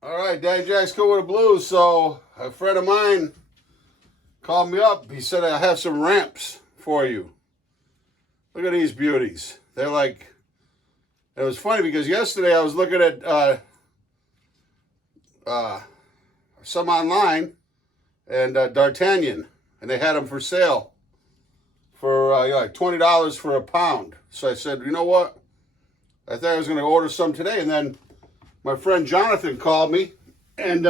All right, Daddy Jack's cool with the blues. So a friend of mine called me up. He said, I have some ramps for you. Look at these beauties. They're like, it was funny because yesterday I was looking at some online and D'Artagnan, and they had them for sale for like $20 for a pound. So I said, you know what? I thought I was going to order some today, and then my friend Jonathan called me, and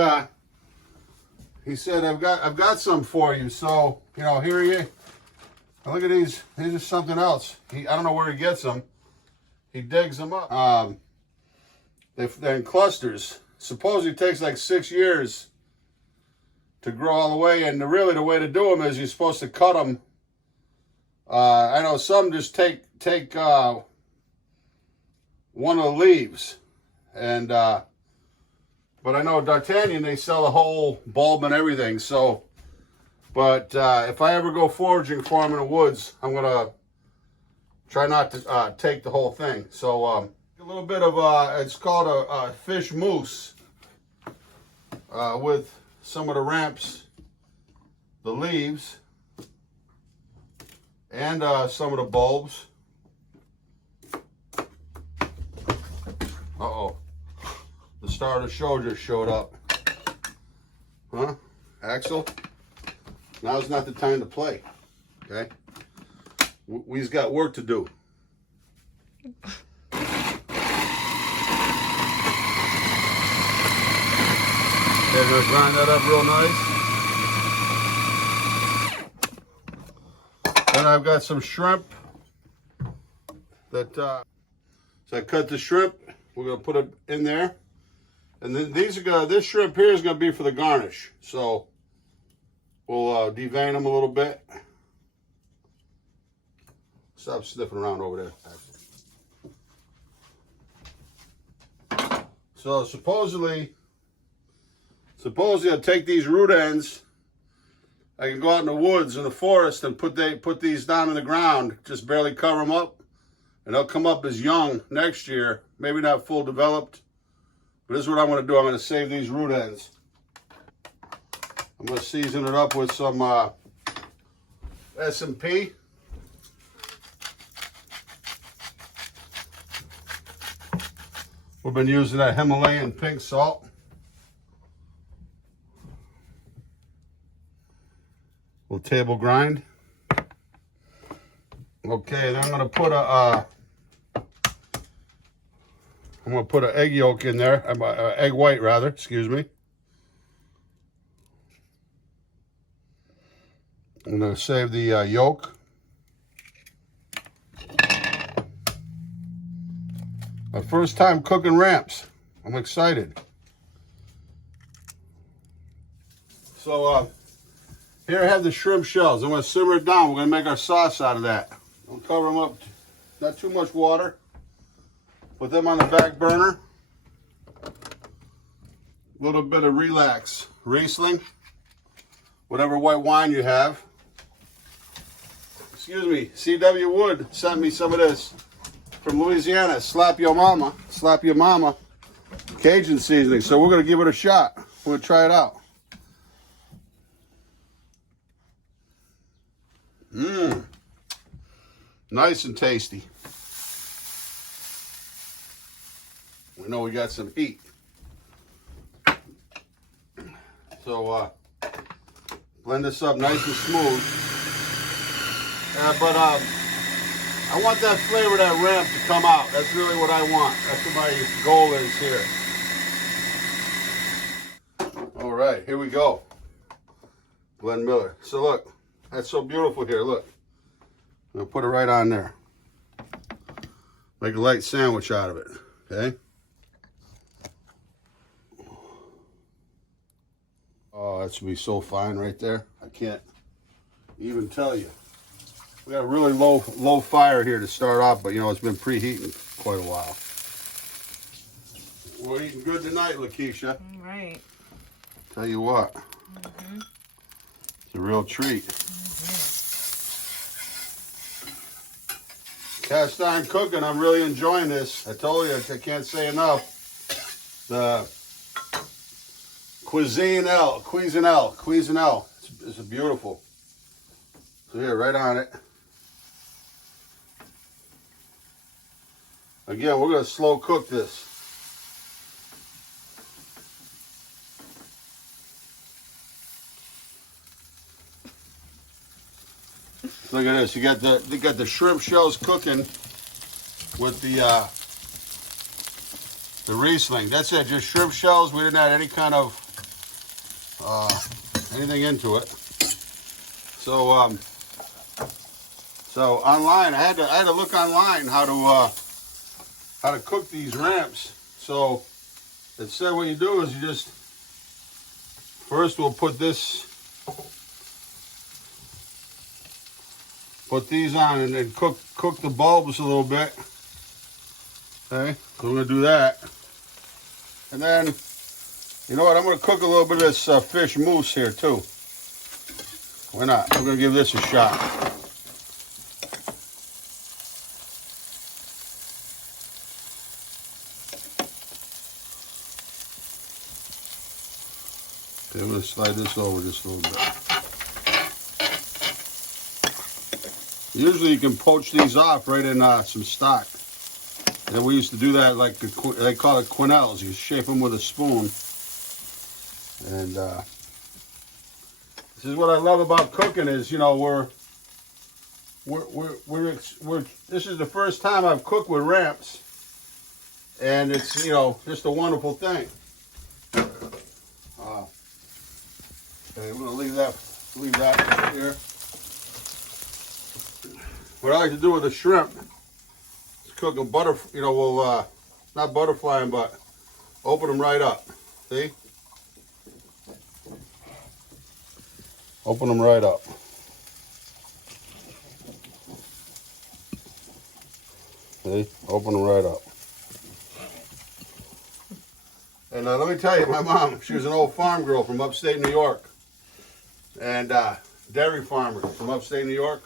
he said, I've got some for you. So, you know, here he is. Look at these. These are something else. I don't know where he gets them. He digs them up. They're in clusters. Supposedly it takes like 6 years to grow all the way, and really the way to do them is you're supposed to cut them. I know some just take one of the leaves, and but I know D'Artagnan, they sell the whole bulb and everything. So, but if I ever go foraging for them in the woods, I'm gonna try not to take the whole thing. So a little bit of it's called a fish mousse with some of the ramps, the leaves, and some of the bulbs. Uh-oh. The star of the show just showed up. Huh? Axel? Now's not the time to play. Okay? We've got work to do. Okay, we're going to grind that up real nice. Then I've got some shrimp that, so I cut the shrimp. We're going to put it in there. And then this shrimp here is going to be for the garnish. So we'll devein them a little bit. Stop sniffing around over there. So supposedly I'll take these root ends. I can go out in the woods, in the forest, and put these down in the ground. Just barely cover them up. And they'll come up as young next year. Maybe not full developed. But this is what I'm going to do. I'm going to save these root ends. I'm going to season it up with some S&P. We've been using that Himalayan pink salt. Little table grind. Okay, then I'm going to put an egg yolk in there, egg white rather, excuse me. I'm going to save the yolk. My first time cooking ramps. I'm excited. So here I have the shrimp shells. I'm going to simmer it down. We're going to make our sauce out of that. I'll cover them up, not too much water. Put them on the back burner. A little bit of Relax Riesling, whatever white wine you have. Excuse me, C.W. Wood sent me some of this from Louisiana. Slap your mama, Cajun seasoning. So we're going to give it a shot. We're going to try it out. Mmm, nice and tasty. We know we got some heat. So blend this up nice and smooth. But I want that flavor of that ramp to come out. That's really what I want. That's what my goal is here. All right, here we go. Glenn Miller. So look, that's so beautiful here. Look, I'm gonna put it right on there. Make a light sandwich out of it. Okay. Oh, that should be so fine right there. I can't even tell you. We got a really low fire here to start off, but you know, it's been preheating quite a while. We're eating good tonight, Lakeisha. All right. Tell you what. Mm-hmm. It's a real treat. Mm-hmm. Cast iron cooking, I'm really enjoying this. I told you, I can't say enough. Cuisinelle. It's beautiful. So here, right on it. Again, we're going to slow cook this. Look at this. You got the shrimp shells cooking with the Riesling. That's it. Just shrimp shells. We didn't add any kind of anything into it. So so online, I had to look online how to cook these ramps. So it said what you do is you just first we'll put these on and then cook the bulbs a little bit. Okay, so we're gonna do that, and then you know what? I'm gonna cook a little bit of this fish mousse here too. Why not? I'm gonna give this a shot. Okay, I'm gonna slide this over just a little bit. Usually you can poach these off right in some stock. And we used to do that like they call it quenelles. You shape them with a spoon. And this is what I love about cooking is, you know, this is the first time I've cooked with ramps, and it's, you know, just a wonderful thing. Okay, we're gonna leave that here. What I like to do with the shrimp is cook them we'll not butterfly them, but open them right up. See? Open them right up. See? Open them right up. And let me tell you, my mom, she was an old farm girl from upstate New York. And dairy farmer from upstate New York.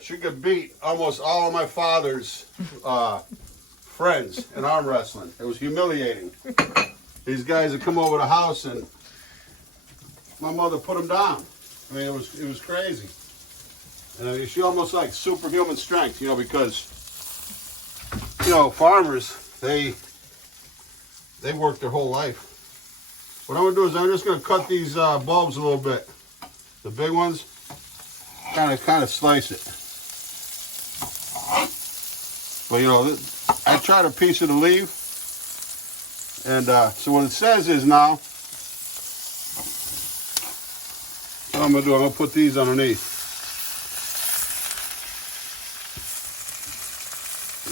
She could beat almost all of my father's friends in arm wrestling. It was humiliating. These guys would come over the house and my mother put them down. I mean, it was crazy. And she almost like superhuman strength, you know, because, you know, farmers, they work their whole life. What I'm gonna do is I'm just gonna cut these bulbs a little bit. The big ones, kind of slice it. But you know, I tried a piece of the leaf, and so what it says is now, what I'm gonna put these underneath.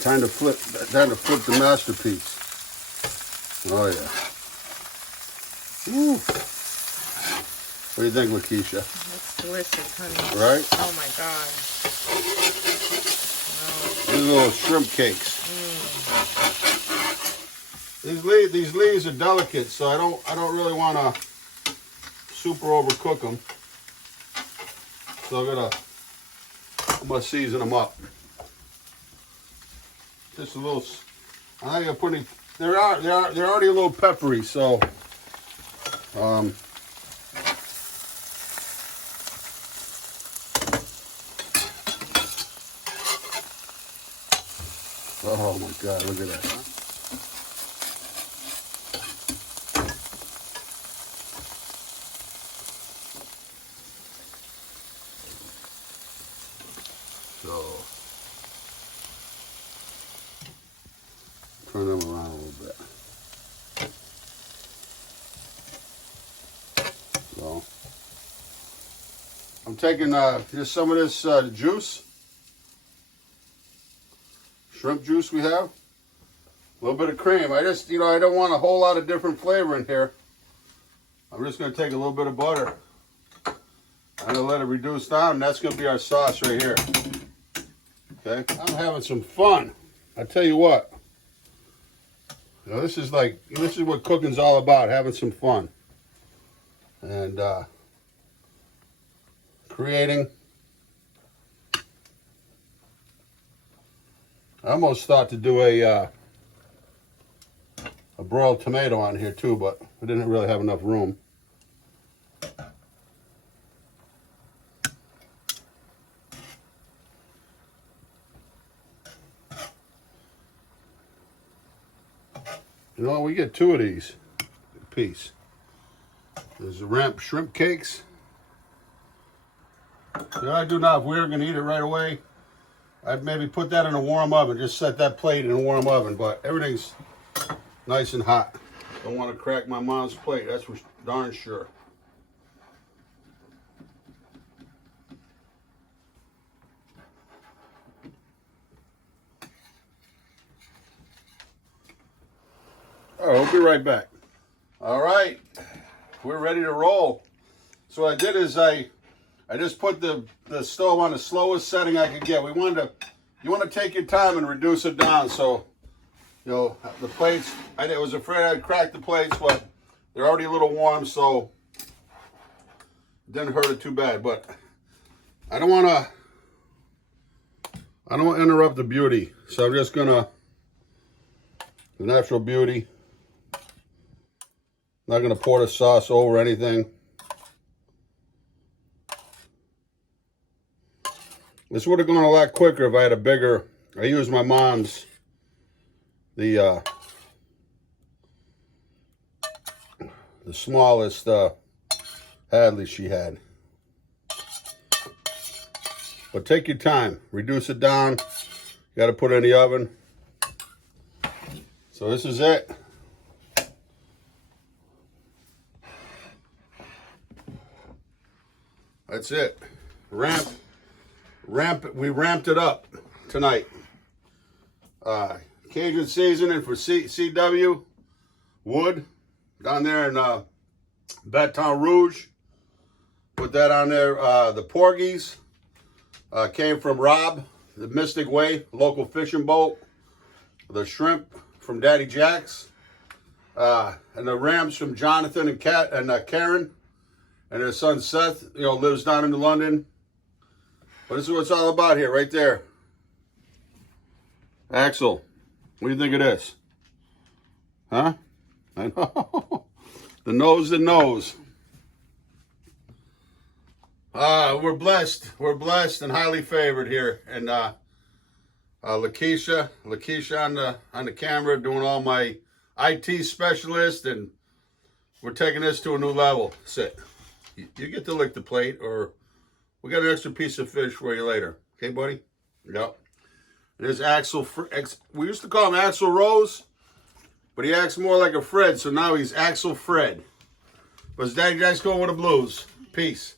Time to flip the masterpiece. Oh yeah. Woo. What do you think, Lakeisha? That's delicious, honey. Right? Oh my God. These little shrimp cakes. These leaves are delicate, so I don't really want to super overcook them. So I'm gonna season them up. Just a little. I think I'm putting. They're already a little peppery, so. Oh my God, look at that. So, turn them around a little bit. So, I'm taking just some of this juice. Shrimp juice we have, a little bit of cream. I just, you know, I don't want a whole lot of different flavor in here. I'm just going to take a little bit of butter. I'm going to let it reduce down, and that's going to be our sauce right here. Okay, I'm having some fun. I tell you what, you know, this is what cooking's all about, having some fun. And creating. I almost thought to do a broiled tomato on here too, but I didn't really have enough room. You know, we get 2 of these a piece. There's the ramp shrimp cakes. What I do now, if we were going to eat it right away, I'd maybe put that in a warm oven. Just set that plate in a warm oven. But everything's nice and hot. Don't want to crack my mom's plate. That's for darn sure. All right, we'll be right back. All right, we're ready to roll. So what I did is I just put the stove on the slowest setting I could get. You want to take your time and reduce it down. So, you know, the plates, I was afraid I'd crack the plates, but they're already a little warm, so it didn't hurt it too bad. But I don't want to interrupt the beauty. So I'm just gonna, the natural beauty. Not gonna pour the sauce over anything. This would have gone a lot quicker if I had a bigger, I used my mom's, the smallest Hadley she had. But take your time, reduce it down. You gotta put it in the oven. So this is it. That's it. We ramped it up tonight. Cajun seasoning for CW Wood down there in Baton Rouge. Put that on there. The porgies came from Rob, the Mystic Way, local fishing boat. The shrimp from Daddy Jack's. And the rams from Jonathan and Karen. And their son Seth, you know, lives down in London. But this is what it's all about here, right there. Axel, what do you think of this? Huh? I know. The nose. We're blessed. We're blessed and highly favored here. And Lakeisha on the camera, doing all my IT specialist, and we're taking this to a new level. Sit. You get to lick the plate, or we got an extra piece of fish for you later. Okay, buddy? Yep. There's Axel. We used to call him Axel Rose, but he acts more like a Fred, so now he's Axel Fred. But his Daddy Jack's going with the blues. Peace.